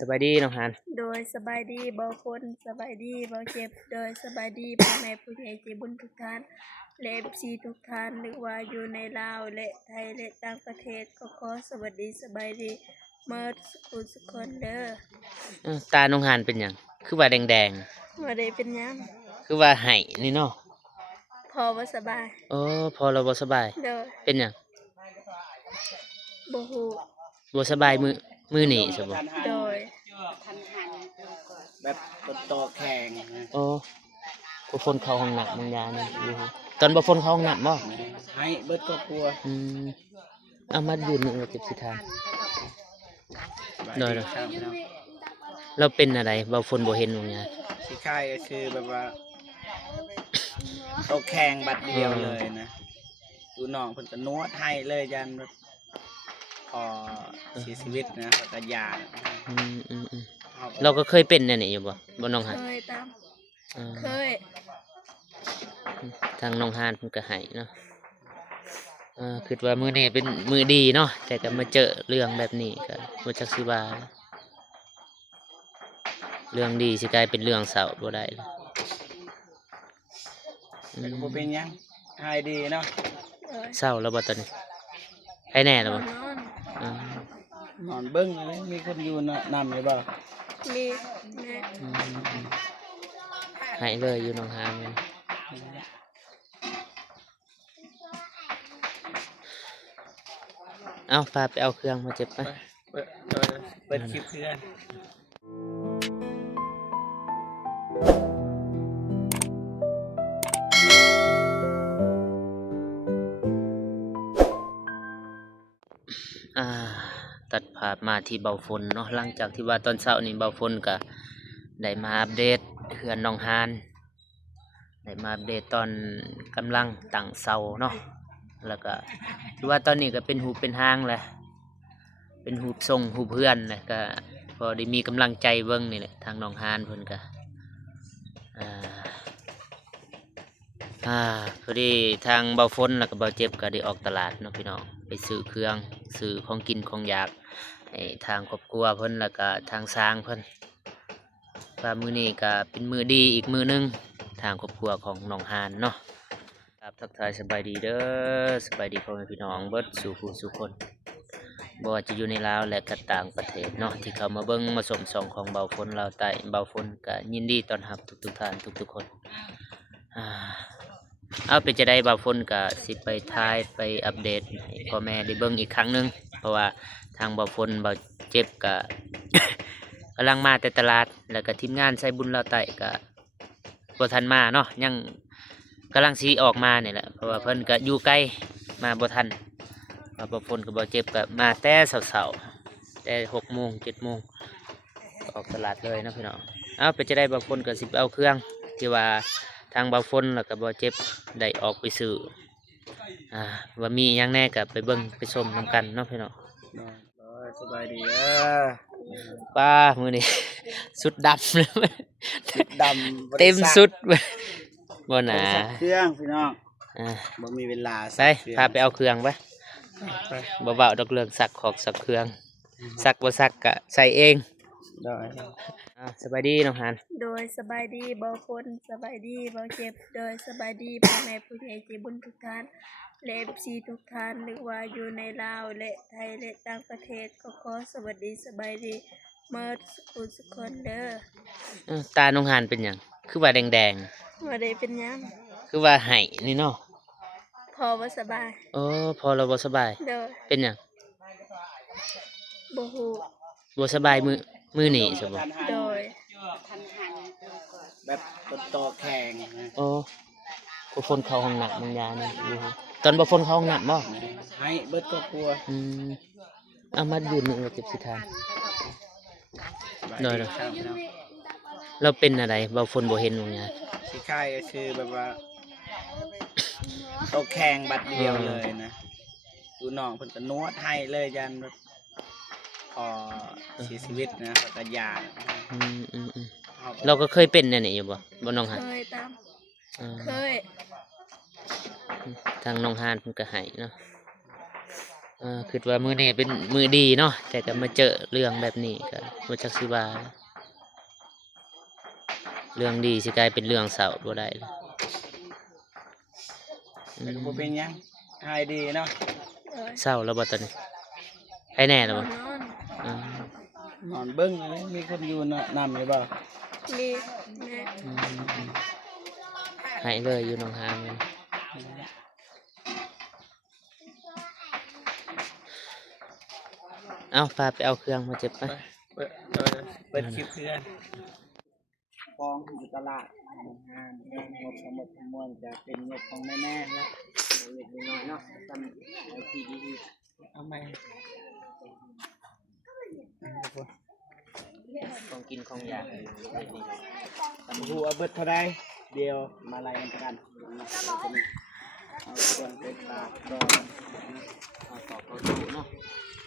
สบายดีน้องฮันโดยสบายดีบ่คนสบายดีบ่เจ็บโดยสบายดีพ่อแม่ผู้ใหญ่ใจบุญทุกท่านและ FC ทุกท่านนึกว่าอยู่ในลาวและไทยและต่างประเทศก็ขอสวัสดีสบายดีเมื่อสุขคนเด้อตาน้องฮันเป็นหยังคือว่าแดงบ่ได้เป็นหยังๆคือว่าไห้นี่เนาะพอบ่สบายพอเราบ่สบายโดยเป็นหยังบ่ฮู้บ่สบายมือนี่ซะบ่โดยแบบโตแข็งบ่ฝนเข้าห้องน้ำบางยานี่อยู่ตอนบ่ฝนเข้าห้องน้ำบ่ให้เบิดก็กลัวเอามาอยู่นึงว่าเจ็บสิทานน้อยเราเป็นอะไรบ่ฝนบ่เห็นบางยาสิไข้ก็คือแบบว่าโตแข็งบัดเดียวเลยนะดูน้องเพิ่นก็นวดให้เลยยันแบบพอเสียชีวิตนะก็ยาเราก็เคยเป็นนี่อยู่บ่น้องฮันเคยตามเคยทางน้องฮานเพิ่นก็ให้เนาะคิดว่ามื้อนี้เป็นมื้อดีเนาะแต่ก็มาเจอเรื่องแบบนี้ก็บ่จักสิว่าเรื่องดีสิกลายเป็นเรื่องเศร้าบ่ได้แต่ก็บ่เป็นหยังหายดีเนาะเศร้าแล้วบ่ตอนนี้ใครแน่แล้วบ่นอนเบิ่งเลยมีคนอยู่นำอยู่บ่มีแม่ ให้เลยอยู่น้องฮานเอาพาไปเอาเครื่องมาเจ็บไปเปิดคลิปเพื่อนตัดภาพมาที่เบาฝนเนาะหลังจากที่ว่าตอนเช้านี่เบาฝนก็ได้มาอัปเดตเขื่อนน้องฮานได้มาอัปเดตตอนกำลังตั้งเสาเนาะแล้วก็ที่ว่าตอนนี้ก็เป็นหูเป็นหางแหละเป็นหูทรงหูเพื่อนเลยก็พอได้มีกำลังใจเบิ่งนี่แหละทางน้องฮานเพิ่นก็พอดีทางเบาฝนแล้วก็เบาเจ็บก็ได้ออกตลาดเนาะพี่น้องไปซื้อเครื่องซื้อของกินของอยากให้ทางครอบครัวเพิ่นแล้วก็ทางสร้างเพิ่นว่ามื้อนี้ก็เป็นมื้อดีอีกมื้อนึงทางครอบครัวของน้องฮานเนาะครับทักทายสบายดีเด้อสบายดีพ่อแม่พี่น้องเบิดสู่ผู้สู่คนบ่ว่าจะอยู่ในลาวและก็ต่างประเทศเนาะที่เขามาเบิ่งมาชมส่องของเบาฝนลาวใต้เบาฝนก็ยินดีต้อนรับทุกท่านทุกคนเอาไปจะได้เบาฝนก็สิไปถ่ายไปอัปเดตให้พ่อแม่ได้เบิ่งอีกครั้งนึงเพราะว่าทางเบาฝนเบาเจ็บก็ กำลังมาแต่ตลาดแล้วก็ทีมงานใส่บุญลาวใต้ก็บ่ทันมาเนาะยังกำลังสีออกมาเนี่ยแหละเพราะว่าเพิ่นก็อยู่ใกล้มาบ่ทันเบาฝนกับเบาเจ็บก็มาแต่เช้าๆแต่6 โมง 7 โมงออกตลาดเลยนะพี่น้องเอาไปจะได้เบาฝนก็สิไปเอาเครื่องที่ว่าทางเบาฝนแล้วก็เบาเจ็บได้ออกไปซื้อว่ามีอย่างแน่ก็ไปเบิ่งไปชมนำกันเนาะพี่น้องสบายดีป้ามือนี่ สุดดำเลยดำเต็มสุดบ่หนาเครื่องพี่น้องบ่มีเวลาไปพาไปเอาเครื่องไปเบาๆดอกเรื่องสักขอกสักเครื่องสักบ่สักก็ใส่เองได้สบายดีน้องฮันโดยสบายดีบ่คนสบายดีบ่เจ็บโดยสบายดีพ่อแม่ผู้ใหญ่ใจบุญทุกท่านและ FC ทุกท่านนึกว่าอยู่ในลาวและไทยและต่างประเทศก็ขอสวัสดีสบายดีเมื่อสุขคนเด้อตาน้องฮันเป็นหยังคือว่าแดงบ่ได้เป็นหยังคือว่าไห้นี่เนาะพอบ่สบายพอเราบ่สบายเป็นหยังบ่ฮู้บ่สบายมือนี่ซะบ่โดยแบบโตแข็งบ่ฝนเข้าห้องน้ำบางยานี่อยู่ตอนบ่ฝนเข้าห้องน้ำบ่ให้เบิดก็กลัวเอามาอยู่นึงว่าเจ็บสิทานน้อยเราเป็นอะไรเบาฝนบ่เห็นบางยาสิไข้ก็คือแบบว่าโตแข็งบัดเดียวเลยนะดูน้องเพิ่นก็นวดให้เลยยันแบบพอเสียชีวิตนะก็ยาเราก็เคยเป็นนี่อยู่บ่น้องฮันเคยตามเคยทางน้องฮานเพิ่นก็ให้เนาะ คิดว่ามื้อนี้เป็นมื้อดีเนาะแต่ก็มาเจอเรื่องแบบนี้ก็บ่จักสิว่าเรื่องดีสิกลายเป็นเรื่องเศร้าบ่ได้เลย แต่ก็บ่เป็นหยังหายดีเนาะ โดย เศร้าแล้วบ่ตอนนี้ให้แน่แล้วบ่ นอน อืม นอนเบิ่งเลยมีคนอยู่นำอยู่บ่ มีแม่ ให้เลยอยู่หนองหานนี่เอ้าพาไปเอาเครื่องมาเจ็บไป เปิดคลิปเพื่อนฟองอยู่ตลาดงานงบทั้งหมดทั้งมวลจะเป็นงบของแม่ๆแล้วเล็กน้อยเนาะทำไอทีดีเอาไหม ของกินของอยาก ตำหูเอาเบิดเท่าไรเดียวมาไล่กันเอาเครื่องเป็นปากก่อนเอาต่อเข้าตู้เนาะ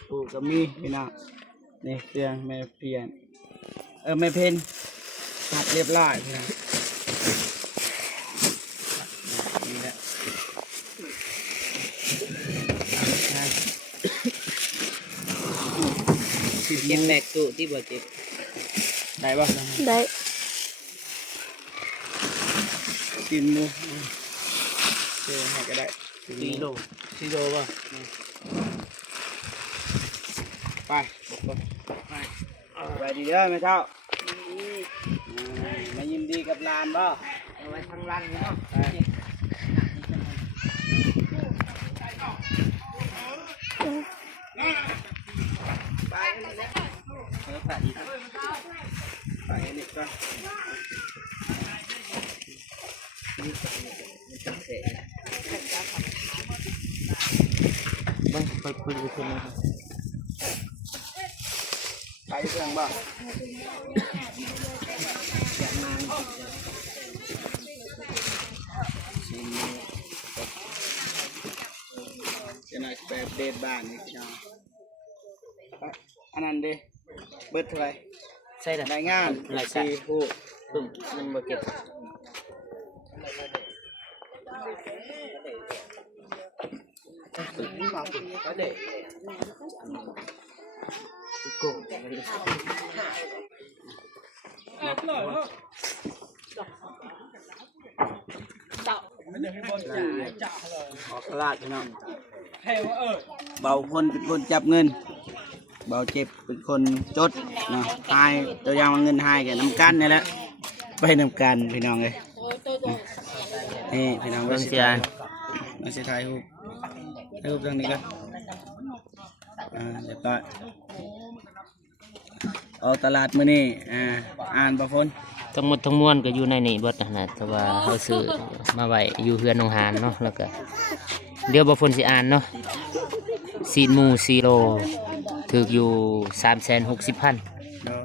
ตู้ก็มีพี่น้องนี่เครื่องแม่เพียนแม่เพนตัดเรียบร้อยพี่น้องนี่แหละเก็บแบกตู้ที่บ่เจ็บ ได้ป่ะ ได้ กินหมูเจอให้ก็ได้ 4 โล 4 โลป่ะไปไปดีเด้อแม่เท่ามายินดีกับลานบ่เอาไว้ทั้งรันเนาะไปนี่แหละไปอีกไปนี่ก็บังไปคุยกับคนนั้น ไปเครื่องบ่จะน่าจะแบบเดทบ้านนี่พี่น้องอันนั้นดิเบิดเท่าไหร่ ใช่ละ รายงาน รายการ ผู้ ปึ้มมันบ่เจ็บโกง ออกตลาดพี่น้องเบาคนเป็นคนจับเงิน เบาเจ็บเป็นคนจดเนาะหายตัวอย่างว่าเงินหายกับน้ำกันนี่แหละไปน้ำกันพี่น้องเลยนี่พี่น้อง เบิ่ง สิ สิอ่าน มาสิถ่ายรูปทางนี้กันเรียบร้อยออกตลาดมื้อนี้อ่านบ่ฝน ทั้งหมดทั้งมวลก็อยู่ในนี่เบิดนั่นน่ะแต่ว่าเฮาซื้อมาไว้อยู่เฮือนหนองหานเนาะแล้วก็เดี๋ยวบ่ฝนสิอ่านเนาะซีนหมู4 โลถูกอยู่ 360,000 เนาะ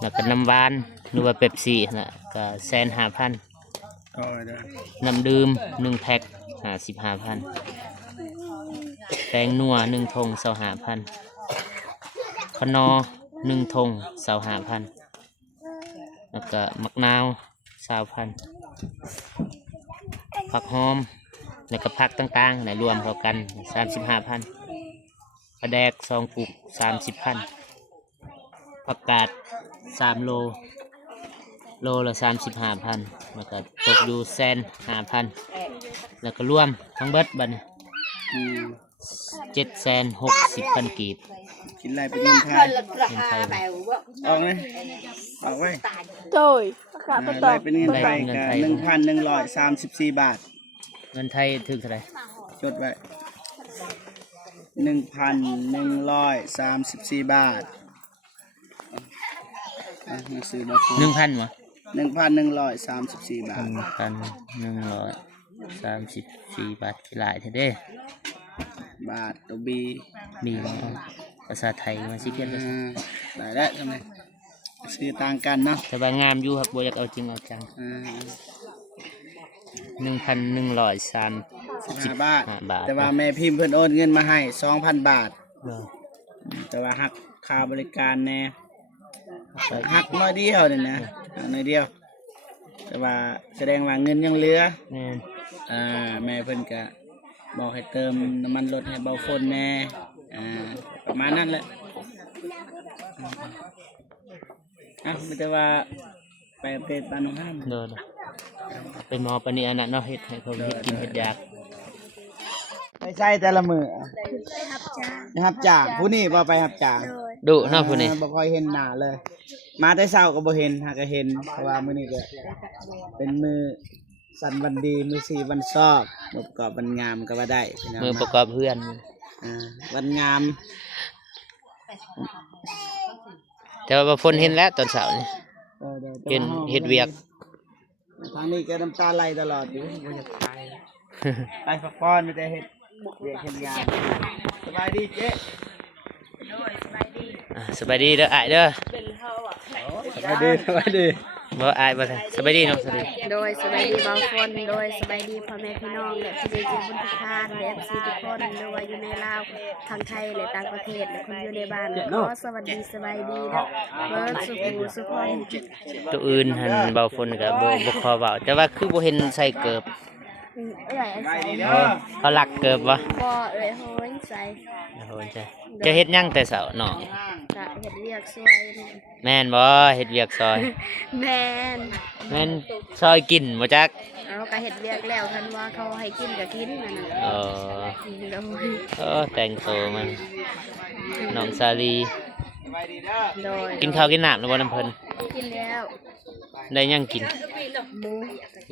แล้วก็น้ำหวานหรือว่าเป๊ปซี่น่ะก็150,000 ก็เด้อ น้ำดื่ม1 แพ็ค55,000แป้งนัว1 ธง25,000ขนอ1 ธง25,000แล้วก็มะนาว20,000ผักหอมแล้วก็ผักต่างๆรวมเข้ากัน35,000ปลาแดก2 ปุก30,000ผักกาด3 โลโลละ35,000แล้วก็ตกอยู่150,000แล้วก็รวมทั้งเบิดบัดนี้ อืม 760,000 กีบ กินอะไรเป็นเงินไทย เงินไทยบ่ ออกเลยออกไว้ โดยประกาศประต อะ อ ไร บ เป็นเงินไทยกับ1,134 บาท เงินไทยถึงเท่าไหร่ จดไว้1,134 บาทหนังสือบาท 1,000บ่ 1,134 บาท 1,134 บาทกี่หลายเท่าเด้ บาทตัวบี มีภาษาไทยมาสิเขียนภาษา หลายแล้วทำไมซื้อต่างกันเนาะ แต่ว่างามอยู่ครับบ่อยากเอาจริงเอาจัง 1,135 บาท บาท แต่ว่าแม่พิมพ์เพิ่นโอนเงินมาให้ 2,000 บาท เนาะ แต่ว่าหักค่าบริการแน่หักน้อยเดียวนี่นะหักน้อยเดียว แต่ว่าแสดงว่าเงินยังเหลือ แม่น แม่เพิ่นก็บอกให้เติมน้ำมันรถให้เบาฝนแน่ ประมาณนั้นแหละมันจะว่าไปอัปเดตบ้านน้องห้าม เด้อเป็นหมอปานนี้อันนั้นเนาะเฮ็ดให้เขาเฮ็ดกินเฮ็ดยาก ไปใช้แต่ละมือ ไปรับจ้าง รับจ้างผู้นี้บ่ไปรับจ้าง โดย ดุเนาะผู้นี้ บ่ค่อยเห็นหน้าเลย มาแต่เช้าก็บ่เห็นหากก็เห็นเพราะว่ามื้อนี้ก็เป็นมือสันวันดีมือ4วันซอกบ่ประกอบวันงามก็ว่าได้พี่น้อง มือประกอบเพื่อน วันงาม แต่ว่าบ่ฝนเห็นแล้วตอนเช้านี่ เห็นเฮ็ดเวียก ทางนี้ก็น้ำตาไหลตลอดอยู่บ่อยากตายไปพักผ่อนไม่ได้เฮ็ดเวียกเฮ็ดงานสบายดีเจ๊ สบายดีเด้ออ้ายเด้อ สบายดีสบายดี บ่อ้ายบ่ทันสบายดีเนาะสบายดี โดยสบายดีบางคนโดยสบายดีพ่อแม่พี่น้องและพี่เจบุญทุกท่านและFCทุกคนโดยอยู่ในลาวทางไทยและต่างประเทศและคนอยู่ในบ้านขอสวัสดีสบายดีและเบิร์ดสุขสุขคน ตัวอื่นหันเบาฝนก็บ่ขอเว้าแต่ว่าคือบ่เห็นใส่เกิบ ใหญ่ สบาย ใส่ ดีเด้ เอ อ อเขาลักเกิบบ่ บ่เอ้ยโหยใส่ โอ้โหจ้ะจะเฮ็ดหยังแต่เช้าน้อง กะเฮ็ดเรียกสวยนี่ แม่นบ่เฮ็ดเวียกซอย แม่น แม่นซอยกินบ่จัก เอากะเฮ็ดเรียกแล้วคันว่าเขาให้กินก็กินนั่นน่ะ เออ โดย แต่งตัวมันน้องสาลี สบายดีเด้อ โดย กินข้าวกินน้ำแล้วบ่น้ำเพิ่น กินแล้ว ได้หยังกิน หมู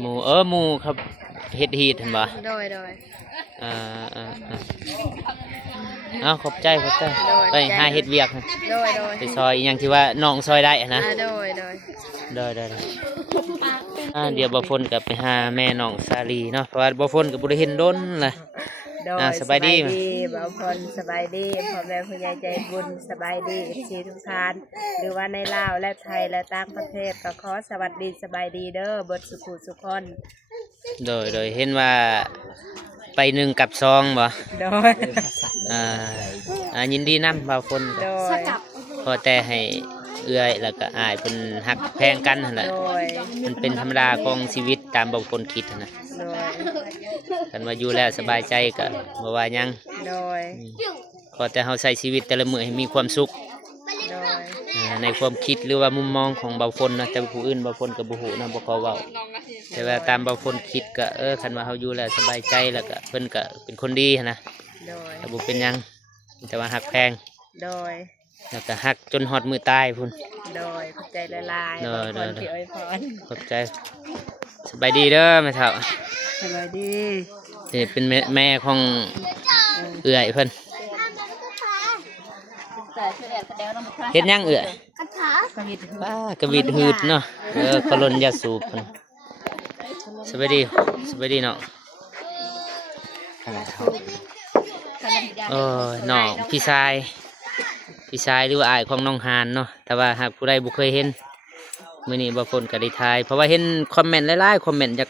หมูหมูครับเฮ็ดฮีดเห็นบ่ โดย อ่าเอาขอบใจไปหาเฮ็ดเวียกนะ โดย ไปซอยอหยังที่ว่าน้องซอยได้อะนะ โดย ได้เดี๋ยวบ่ฝนก็ไปหาแม่น้องสาลีเนาะเพราะว่าบ่ฝนก็บ่ได้เห็นดนล่ะ โดย สบายดี บ่าวพรสบายดีพ่อแม่ผู้ใหญ่ใจบุญสบายดีสีทุกท่านหรือว่าในลาวและไทยและต่างประเทศก็ขอสวัสดีสบายดีเด้อเบิดสุขุสุขคน โดยเห็นว่าไป1กับ2บ่ โดย ยินดีนํบ่าวฝน โดย พอแต่ให้เอื้อยแล้วก็อ้ายเพิ่นฮักแพงกันหั่นน่ะ โดย มันเป็นธรรมดาของชีวิตตามบ่าวฝนคิดหั่นนะ โดย กันว่าอยู่แล้วสบายใจก็บ่ว่าหยัง โดย ขอแต่เฮาใช้ชีวิตแต่ละมื้อให้มีความสุข โดย ในความคิดหรือว่ามุมมองของเบาฝนนะแต่ผู้อื่นเบาฝนก็บ่ฮู้นะบ่ขอเว้าแต่ว่าตามเบาฝนคิดก็คันว่าเฮาอยู่แล้วสบายใจแล้วก็เพิ่นก็เป็นคนดีหั้นนะ โดย แต่บ่เป็นหยังแต่ว่าฮักแพง โดย แล้วก็ฮักจนฮอดมือตายพุ่น โดยขอบใจละลาย โดย บางคนที่อวยพร ขอบใจสบายดีเด้อแม่เฒ่า สบายดี นี่เป็นแม่ของเอื้อยเพิ่นเฮ็ดหยังเอื้อย กวิด ป้ากระวิดหืดเนาะกะลนยาสูบเพิ่นสบายดีเนาะน้องพี่ชายหรือว่าอ้ายของน้องฮานเนาะแต่ว่าหากผู้ใดบ่เคยเห็นมื้อนี้บ่ฝนก็ได้ทายเพราะว่าเห็นคอมเมนต์หลายๆคอมเมนต์จาก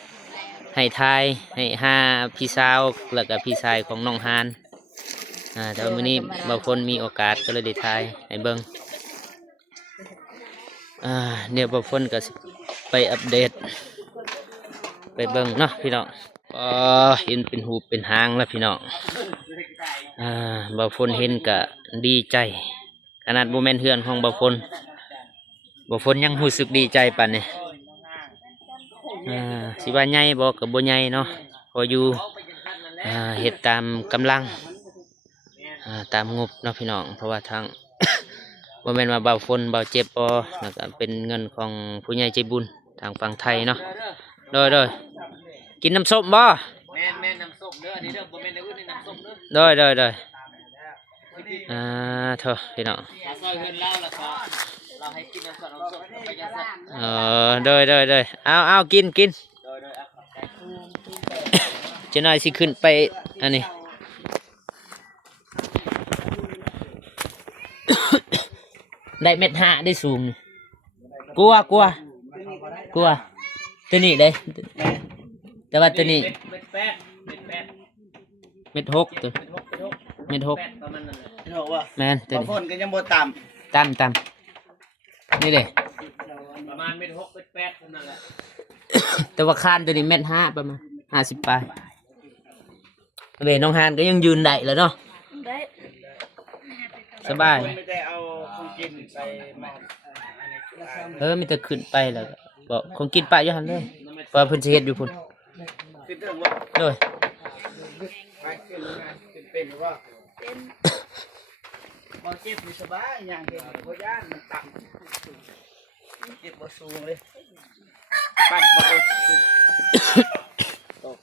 ให้ทายให้หาพี่สาวแล้วก็พี่ชายของน้องฮานแต่ว่ามื้อนี้บ่ฝนมีโอกาสก็เลยได้ทายให้เบิ่งเดี๋ยวบ่ฝนก็สิไปอัปเดตไปเบิ่งเนาะพี่น้องเห็นเป็นหูเป็นหางแล้วพี่น้องบ่ฝนเห็นก็ดีใจขนาดบ่แม่นเฮือนของบ่ฝนยังรู้สึกดีใจปานนี้สิว่าใหญ่บ่ก็บ่ใหญ่เนาะพออยู่เฮ็ดตามกำลังตามงบเนาะพี่น้องเพราะว่าทาง บ่แม่นว่าเบาฝนเบาเจ็บบ่แล้วก็เป็นเงินของผู้ใหญ่ใจบุญทางฝั่งไทยเนาะโดยกินน้ำส้มบ่แม่นน้ำส้มเด้ออันนี้เด้อบ่แม่นอื่นนี่น้ำส้มเด้อโดยเถอะพี่น้องซอยเพิ่นเล่าแล้วก็เราให้กินน้ำส้มไปจังซั่นโดยเอากินจะน้อยสิขึ้นไปอันนี้ ได้เม็ดห้าได้สูงกลัวตัวนี้ได้แต่ว่าตัวนี้เม็ดหกตัวเม็ดหกแมนตัว บ่ นี้ ฝนก็ยังบ่ต่ำ ต่ำนี่เด้ ประมาณเม็ด6เม็ด8เท่านั้นแหละ แต่ว่าคานตัวนี้เม็ดห้าประมาณ50 ปลายเว้น้องฮานก็ยังยืนได้เลยเนาะ ได้ สบาย ไม่ได้เอาของกินไปมอบ มีแต่ขึ้นไปแล้วก็บอกคงกินปะอยู่หั่นเลยเพราะว่าเพิ่นสิเฮ็ดอยู่พุ่น ขึ้นเรื่องว่า โดย ไปขึ้นงานเป็นว่า เป็น บ่เจ็บอยู่สบายอย่างเดียวบ่ย่านมันต่ำเจ็บบ่สูงเลยไปบ่ตก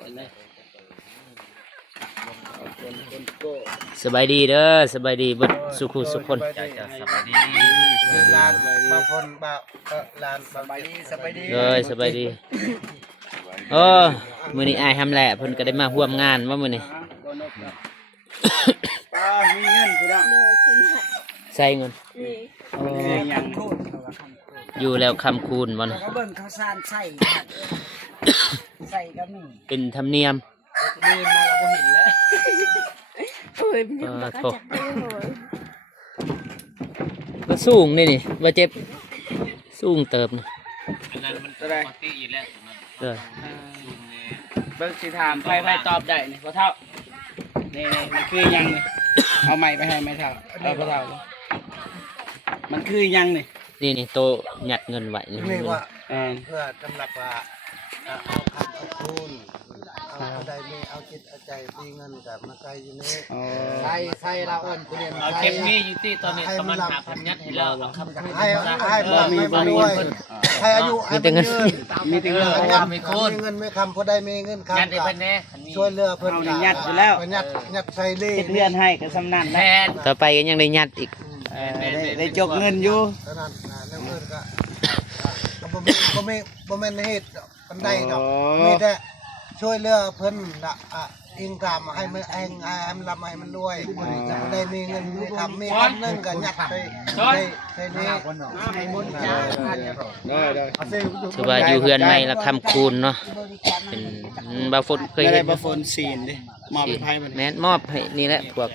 วันนี้คนโก้ สบายดีเด้อสบายดีเบิดสุขุสุขคน สบายดี คือลานบางคนบ่าวลาน สบายดีสบายดี เลยสบายดีโอ้มื้อนี้อ้ายทำแหละเพิ่นก็ได้มาร่วมงานว่ามื้อนี้ ป้ามีเงินพี่น้อง โดยคนหัด ใส่เงิน นี่ โอ้ ยัง อยู่แล้วคำคูณบ่นะ ก็เบิ่งข้าวสารใส่ใส่ก็มี เป็นธรรมเนียม มีมาเราบ่เห็นแล้ว โอ้ยมันยังบ่เข้าใจโอ้ย ก็สูงนี่ว่าเจ็บสูงเติบนะ จะได้ เด้อ เบิ่งสิถามใครตอบได้นี่พ่อเฒ่านี่มันคือยังนี่เอาไม้ไปให้แม่เฒ่าเอาพ่อเฒ่ามันคือยังนี่ นี่โตหยัดเงินไว้นี่ นี่ว่า เ เพื่อสำหรับว่าเอาคำเอาคูณเอาได้ไม่เอาจิตเอาใจมีเงินกับมาใส่อยู่นี่ อ๋อ ใส่เราเอิ้นเปลี่ยน เอาเข็มมีอยู่ที่ตอนนี้ประมาณ5,000ยัดให้เราเอาคำพูด ให้บ่มีบ่ด้วยให้อายุให้มันยืน มีแต่เงิน มีเงินไม่คำพอได้มีเงินคำ ยัดให้เพิ่นแน่คันมี ช่วยเหลือเพิ่น เอานี่ยัดอยู่แล้ว ยัดใส่ลี่ เฮ็ดเรือนให้ก็สำนัน แม แล้ว น ต่อไปก็ยังได้หยัดอีก ได้จกเงินอยู่ เท่านั้นแล้วเพิ่นก็บ่แม่นเหตุปานใดดอกมีแต่ช่วยเหลือเพิ่นน่ะอิงตามให้มันให้มันร่ำให้มันรวยได้มีเงินมีคำมีคำนึงก็ยัดไปได้นี่ให้มุนจ้า ได้ ถือว่าอยู่เฮือนใหม่ละคำคูณเนาะเป็นบ่าวฝนเคย ได้ เฮ็ด บ่ฝนซีนดิมอบให้ไผบ่ แม่นมอบให้นี่แหละพวก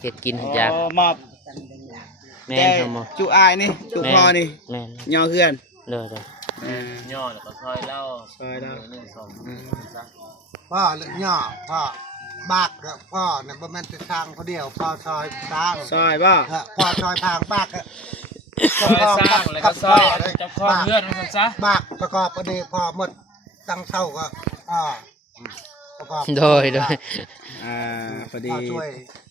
เฮ็ดกินเฮ็ดอยาก มอบ แม่ แต่ นเฮามอบ จุอายนี่จุพอนี่ แม่น ย่อเฮือน เด้อ ย่อแล้วก็ซอยเล่า ซอยแล้ว 1 2 3 พ่อเลือกย่อพ่อบากกับพ่อเนี่ยบ่แม่นจะสร้างคนเดียวพ่อซอยสร้าง ซอยบ่ พ่อซอยพางบาก ซอยสร้างแล้วก็ซอยเจ้าของเฮือนมันซะ บากประกอบประเดพ่อหมดตั้งเท่าก็ประกอบ โดย พอดี พ่อช่วย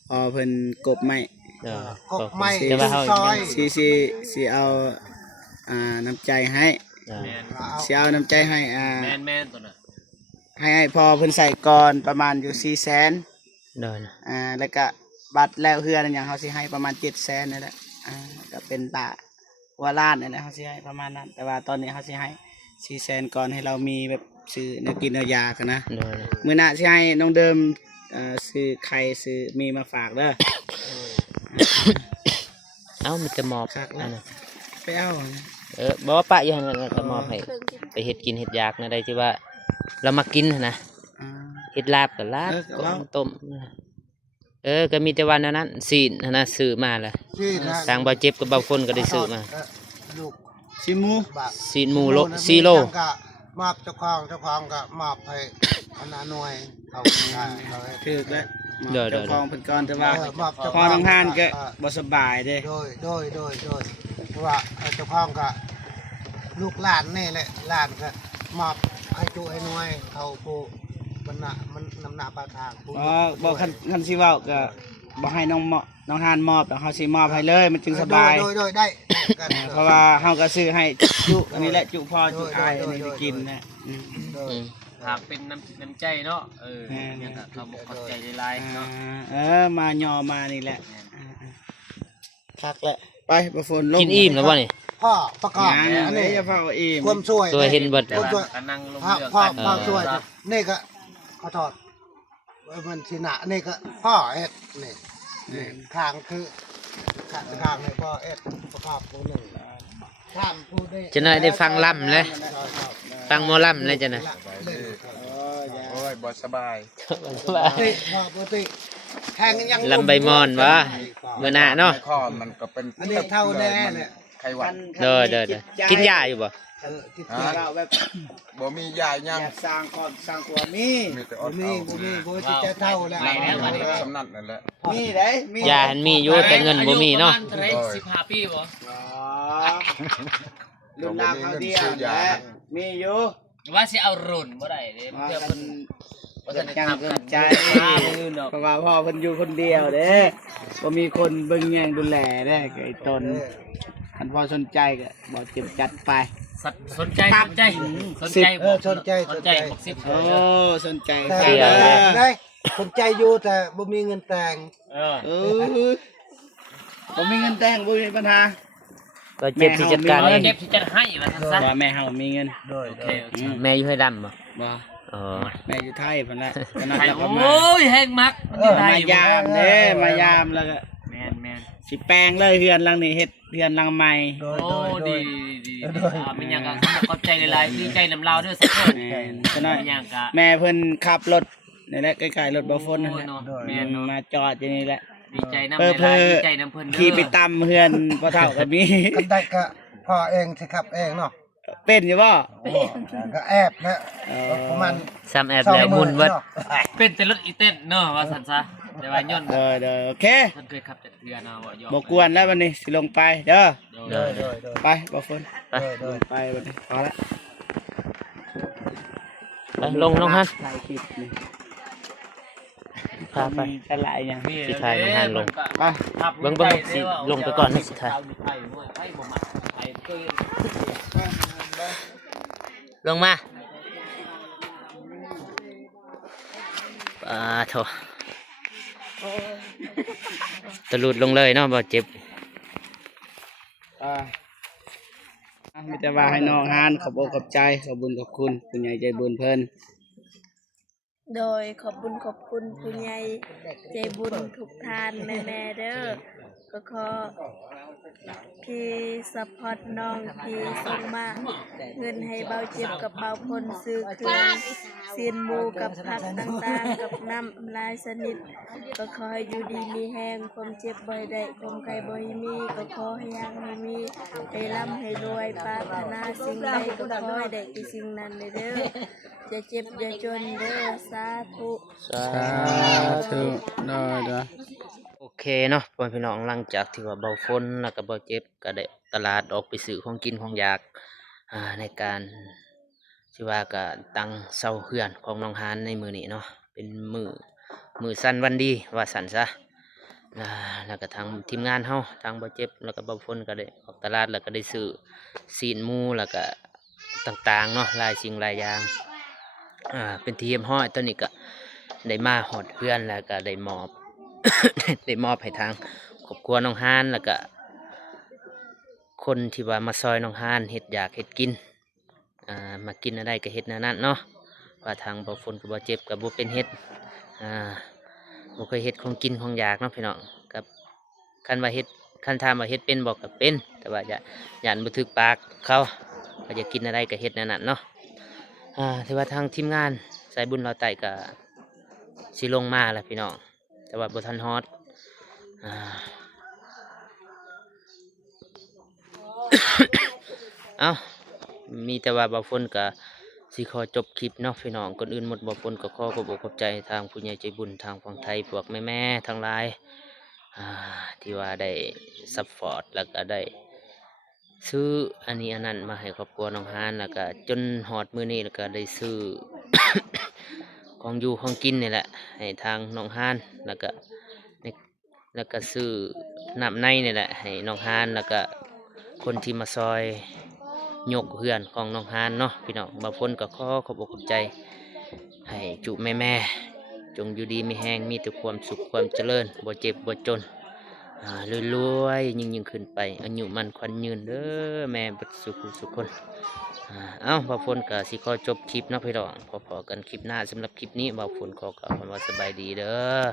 พอเพิ่นกบไม้ เด้อก บไม้ แต่ว่าเฮา ซอย สิเอาน้ำใจให้ เด้อ แมน สิเอาน้ำใจให้แมนตัวน่ะ ให้พอเพิ่นใส่ก่อนประมาณอยู่400,000 เด้อ แล้วก็บัตรแล้วเฮือนอนหยังเขาสิให้ประมาณ700,000นั่นแหละก็เป็นบาทว่าล้านนั่นแหละเขาสิให้ประมาณนั้น แต่ว่าตอนนี้เขาสิให้400,000ก่อนให้เรามีแบบซื้อเนื้อกินเนื้อยากันนะ เด้อ มื้อหน้าสิให้น้องเดิมซื้อไข่ซื้อมีมาฝากเด้อ เอ้ามีแต่มอบ คัก อั แล้ น ว นั้น ไปเอา บ่ว่าปะอยู่หั่นแล้วก็มอบให้ไปเฮ็ดกินเฮ็ดอยากนะได้ที่ว่า เรามากินหั่นนะ อ่า เฮ็ดลาบกับลาบ ก็เว้า ต้มก็มีแต่วันนั้นศีลหั่นนะซื้อมาล่ะ ที่นะ ทางบ่เจ็บกับบ่คนก็ได้ซื้อมา ลูก ชิมู บาก ศีลหมู่โล4โล ก็มอบเจ้าของก็มอบให้อนาหน่วยเขาเขา ถือแล้ว เด้อ เจ้าของเพิ่นก่อนแต่ว่า มอบเจ้า พอน้องหานก็บ่สบายเด้ โดยเพราะว่าเจ้าของก็ลูกหลานนี่แหละหลานก็มอบให้จุให้หน่วยเขาผู้มันน่ะมันนำหน้าปลาทางผู้ บ่คันสิเว้าก็บ่ให้น้องหานมอบแล้วเฮาสิมอบให้เลยมันจึงสบาย โดยได้กัน เพราะว่าเฮาก็ซื้อให้จุอันนี้แหละจุพ่อจุอายอันนี้ได้กินนะ อืม หากเป็นน้ำใจเนาะเนี่ยก็เขาบอกขอบใจหลายๆเนาะ มาย่อมานี่แหละคักแหละไปบ่ฝนลง กินอิ่มแล้วบ่นี่ พ่อประกอบ งาน อัน นี้ นี้ อย่าเฝ้าอิ่ม ความช่วย ตัวเห็นเบิด แต่ว่าก็นั่งลง พ่อ เรือ พ่อ กัน พ่อช่วยนี่ก็ขอโทษมันสินะนี่ก็พ่อเอ็ดนี่ข้างคือข้างนี่พ่อเอ็ดประกอบตัวหนึ่งข้ามพูดได้ จะน่อยได้ฟังล่ำเลยฟังหมอล่ำเลยจ้ะนะ โอ้ยบ่สบาย ว่า ปกติแทงยัง ลำใบมอนวะเมื่อหน้าเนาะ ข้อมันก็เป็น อันนี้เท่าแน่เนี่ย ไข้หวัด เด้อกินยาอยู่บ่ ค คิด เราแบบ บ่มียายยัง อยากสร้างครอบสร้างครัวมี มีแต่อ บ่ ด มี เอา บ่มีบ่สิจะเท่าแล้ว สำนักนั่นแหละ มีได้มี ยาหันมีอยู่แต่เงินบ่มีเนาะ อยุประมณเท่าไหร่15 ปีบ่ อ๋อรุ่นราวเขาวเดียวแหละมีอยู่ ว่าสิเอารุ่นบ่ได้เด้เพื่อเพิ่นบ่ทันได้ ยัง ทำ เกิ กัน นใจ มื้อดอก เพราะว่าพ่อเพิ่นอยู่คนเดียวเด้บ่มีคนเบิ่งแย่งดูแลเด้ไอ้ตนคันพ่อสนใจก็บ่เจ็บจัดไป สนใจสนใจสนใจ สนใจ สนใจบอกสิบ โอ้สนใจ แต่ ใครเด้อ ได้สนใจอยู่แต่บ่มีเงินแต่ง เออ เออบ่มีเงินแต่งบ่มีปัญหา บ่เจ็บสิจัดการเอง เก็บที่จะให้ว่าซั่นซะ ว่าแม่เฮามีเงิน โอเคโอเค แม่อยู่ให้ดำบ่ บ่ อ๋อ แม่อยู่ไทยพุ่นน่ะตอนนั้น ใคร เราก็มา โอ้ยแห้งมักมันได้ มา อยู่ ยามเด้มายามแล้วก็ แม่น สิแปลงเลยเฮือนหลังนี้เฮ็ดเฮือนหลังใหม่ โด ๆ ย โอ้ โดย ดีมันยังก็ขอบใจหลายๆดีใจนำลาวเด้อสักคน แม่นก็น้อย มันยังก็ แม่เพิ่นขับรถนี่แหละใกล้ๆรถบ่ฝนนั่นแหละ โอ้ยเนาะแม่นเนาะ มาจอดอยู่นี่แหละ ดีใจนำ เพิ่ หลาย น ๆดีใจนำเพิ่นเด้อ ขี่ไปตำเฮือนพ่อเฒ่าก็มี กันได้ก็พ่อเองสิครับเองเนาะ เป็นอยู่บ่ ก็แอบนะ เอ ประมาณ ซ้ำแอบแล้วมุนเบิด เป็นแต่รถอีเต้นเนาะว่าซั่นซะแต่ว่าย้อน เด้อโอเค เพิ่นเคยขับจักรยานเอาว่ายอม บ่กวนแล้วบัดนี้สิลงไปเด้อ เด้อ ไปบ่ฝน ไป ลงไปบัดนี้พอละ ไปลงฮะ ถ่ายคลิปนี่ พาไป มีตลาดหยัง สิถ่ายลงหันลง ไป เบิ่งสิลงไปก่อนนะสิถ่าย ไทยบ่มักไทยเคย ลงมาโถตะลุดลงเลยเนาะบ่เจ็บ มีแต่ว่าให้น้องฮานขอบอกขอบใจขอบบุญขอบคุณผู้ใหญ่ใจบุญเพิ่น โดยขอบคุณผู้ใหญ่ใจบุญทุกท่านแม่ๆเด้อก็ขอที่ซัพพอร์ตน้องที่ส่งมาเงินให้เบาเจ็บกับเบาพลซื้อเครื่องเซียนหมูกับผักต่างๆกับน้ำลายสนิทก็ขอให้อยู่ดีมีแห้งความเจ็บบ่อยได้ความไข้บ่อยมีก็ขอให้ยังให้มีให้ร่ำให้รวยปรารถนาสิ่งใดก็ขอให้ได้ที่สิ่งนั้นเลยเด้ออย่าเจ็บอย่าจนเด้อสาธุ สา ธุเด้อ โอเคเนาะพ่อพี่น้องหลังจากที่ว่าเบาฝนแล้วก็เบาเจ็บก็ได้ตลาดออกไปซื้อของกินของอยากในการที่ว่าก็ตั้งเสาเฮือนของน้องฮานในมือนี้เนาะเป็นมือสั้นวันดีว่าสั้นซะแล้วก็ทางทีมงานเฮาทางเบาเจ็บแล้วก็เบาฝนก็ได้ออกตลาดแล้วก็ได้ซื้อซีนหมูแล้วก็ต่างๆเนาะหลายสิ่งหลายอย่างเป็นทีมห้อยตัวนี้ก็ได้มาหอดเพื่อนแล้วก็ได้มอบ ได้มอบให้ทางครอบครัวน้องฮานแล้วก็คนที่ว่ามาซอยน้องฮานเฮ็ดอยากเฮ็ดกินมากินอะไรก็เฮ็ดแนวนั้นเนาะว่าทางบ่ฝนก็บ่เจ็บก็บ่เป็นเฮ็ดบ่เคยเฮ็ดของกินของอยากเนาะพี่น้องกับคันว่าเฮ็ดคันถามว่าเฮ็ดเป็นบ่ก็เป็นแต่ว่าย่านบ่ถึกปากเขาก็จะกินอะไรก็เฮ็ดแนวนั้นเนาะถือว่าทางทีมงานสายบุญเราไต่ก็สิลงมาแล้วพี่น้องแต่ว่าบ่ทันฮอดเอ้ามีแต่ว่าบ่ฝนก็สิขอจบคลิปเนาะพี่น้องคนอื่นหมดบ่ฝนก็ขอขอบอกขอบใจทางผู้ใหญ่ใจบุญทางฝั่งไทยพวกแม่ๆทั้งหลายที่ว่าได้ซัพพอร์ตแล้วก็ได้ซื้ออันนี้อันนั้นมาให้ครอบครัวน้องฮานแล้วก็จนฮอดมื้อนี้แล้วก็ได้ซื้อ ของอยู่ของกินนี่แหละให้ทางน้องฮานแล้วก็ซื้อน้ำในนี่แหละให้น้องฮานแล้วก็คนที่มาซอยยกเฮือนของน้องฮานเนาะพี่น้องบางคนก็ขอบอกขอบใจให้จุแม่จงอยู่ดีมีแห้งมีแต่ความสุขความเจริญบ่เจ็บบ่จนรวยๆยิ่งขึ้นไปอายุมันขวัญยืนเด้อแม่บัดสุขคนเอ้าบ่าวฝนก็สิขอจบคลิปเนาะพี่น้องพอๆกันคลิปหน้าสำหรับคลิปนี้บ่าวฝนขอกล่าวคำว่าสบายดีเด้อ